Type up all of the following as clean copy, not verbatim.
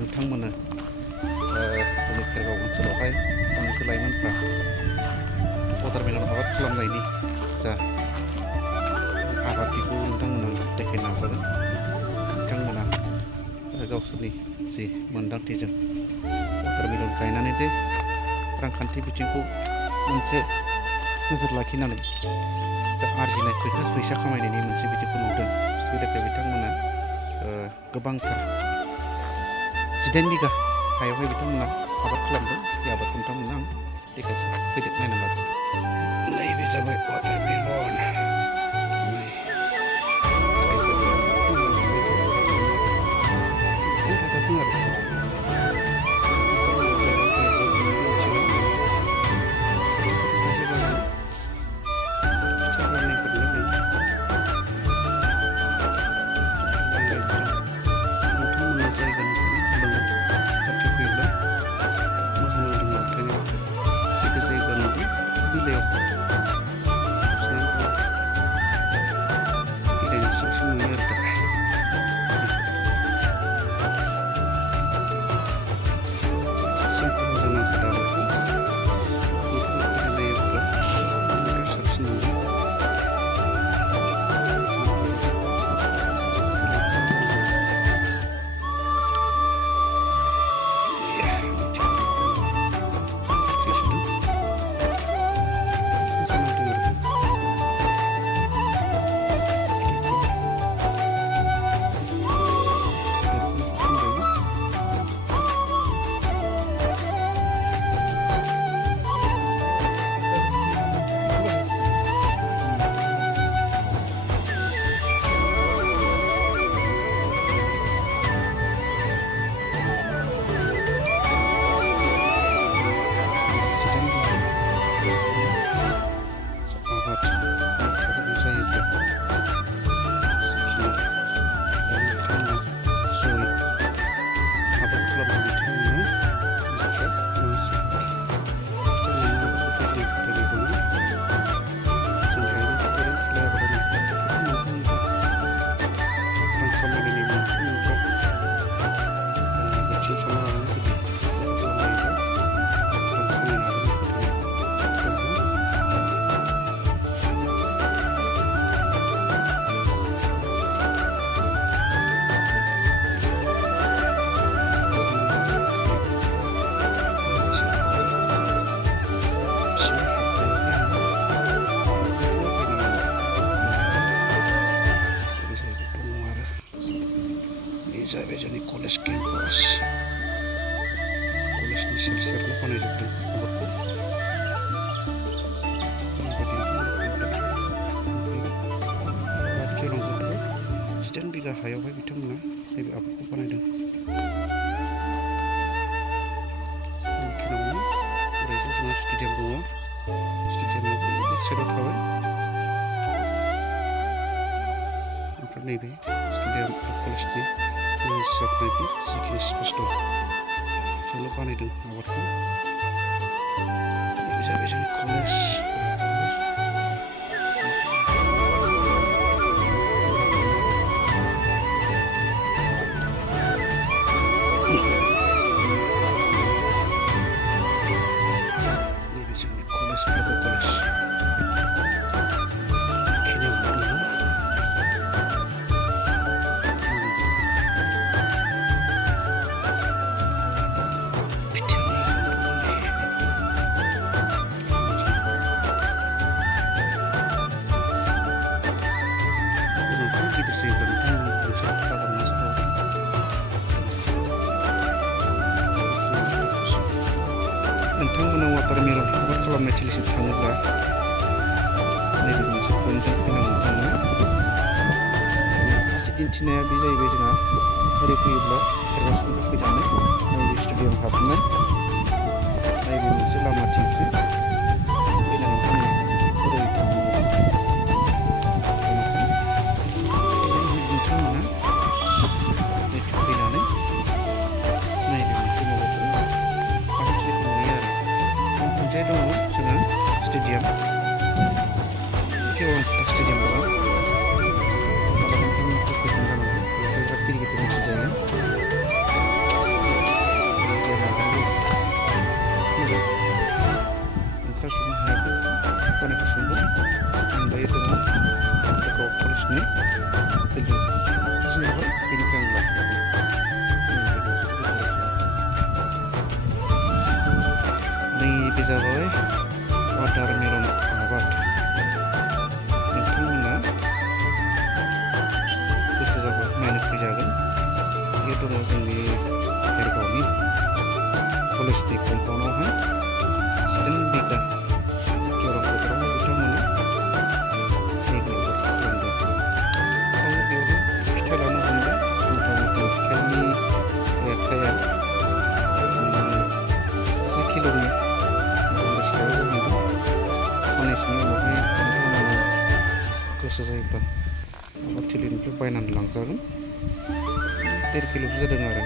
नोंथांमोननो जोंनि खेरगाव ओनसोलावहाय सानैसो लाइमोनफ्रा वाटारमेलन आबाद खालामनायनि जा आबादथिखौ नोंथांमोना देखायनो नाजागोन। बिथांमोना गावसोरनि जि मोन्दांथिजों वाटारमेलन गायनानै दे रांखान्थि बिथिंखौ मोनसे नोजोर लाखिनानै जा आरजिनाय फैसा खामायनायनि मोनसे बिथिंखौ नुदों। बे लेखायै बिथांमोना गोबांथार 18 बिगा हायावहाय बिथांमोना आबाद खालामदों। बे आबादखौ नोंथांमोना आं देखायसै, फैदो नायना लादो। नैबे जाबाय वाटारमेलन। जाहैबाय जोंनि कलेज केम्पास। कलेजनि सेर सेरनो बानायजोबदों आबादखौ। केरंजोंबो 18 बिगा हायावहाय बिथांमोना नैबे आबादखौ बानायदों। केरंआव ओरैजाय जोंहा स्टेडियाम दङ। स्टेडियामाबो एक साइडआव थाबाय। ओमफ्राय नैबे स्टेडियाम कलेजनि जाबनायनि जिखिनि स्पेस दं बेयावल' बानायदों आबादखौ। बे जाबाय जोंनि कलेज। नैबे जोंनि कलेज ब्लक कलेज। नोंथांमोना वाटारमेलन आबाद खालामनाय थिलिसिम थाङोब्ला नैबे मोनसे पइन्टजों फैनांगौ नोंथांमोना। फारसे दिन्थिनाया बे जाहैबाय जोंहा ओरै फैयोब्ला खेरगावसिमनिफ्राय फैनानै नैबे स्टेडियाम हाबनाय नैबे मोनसे लामाथिंसो फैनानै नोंथांमोना ओरै थांनांगौ। नोंथांमोना फैनानै नैबे मोनसे माबाखौ मोनसे दङ जोंहा स्टेडियाम। स्टेडियाम दङ। नोंथांमोनखौ फैगोन जानांगौ। गिदिर गिदिर मानसि जायो। दङ जोंनि भेरगावनि कलेजनि कम्पाउन्डआवहाय 7 बिगा जरा फोथाराव बिथांमोना नैबे आबादखौ खालामदों आरो बेयावनो फिथाइ लानो हमदों मथा मथि फिथाइनि लेखाया 1 किल'नि सायाव जाहैदों साननैसोनि उनावहाय नोंथांमोना गोसो जायोब्ला आबादथिलिनिफ्राय बायनानै लांजागोन 1.5 किल'सो जादों आरो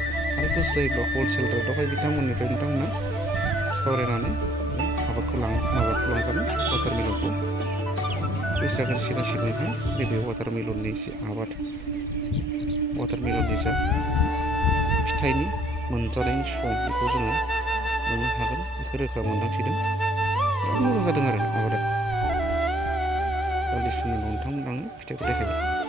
गोसो जायोब्ला हलसेल रेटआवहाय बिथांमोननिफ्राय नोंथांमोना सावरायनानै आबादखौ लांजागोन वाटारमेलनखौ बैसागोनि सिगांहाय नैबे वाटारमेलननि जि आबाद वाटारमेलननि जा फिथाइनि मोनजानायनि सम बेखौ जोङो मोननो हागोन बेखौ रोखा मोनदांथिदों मोजां जादों आरो आबादा लिसुनि उनाव नोंथांमोन आङो फिथाइखौ देखायबाय।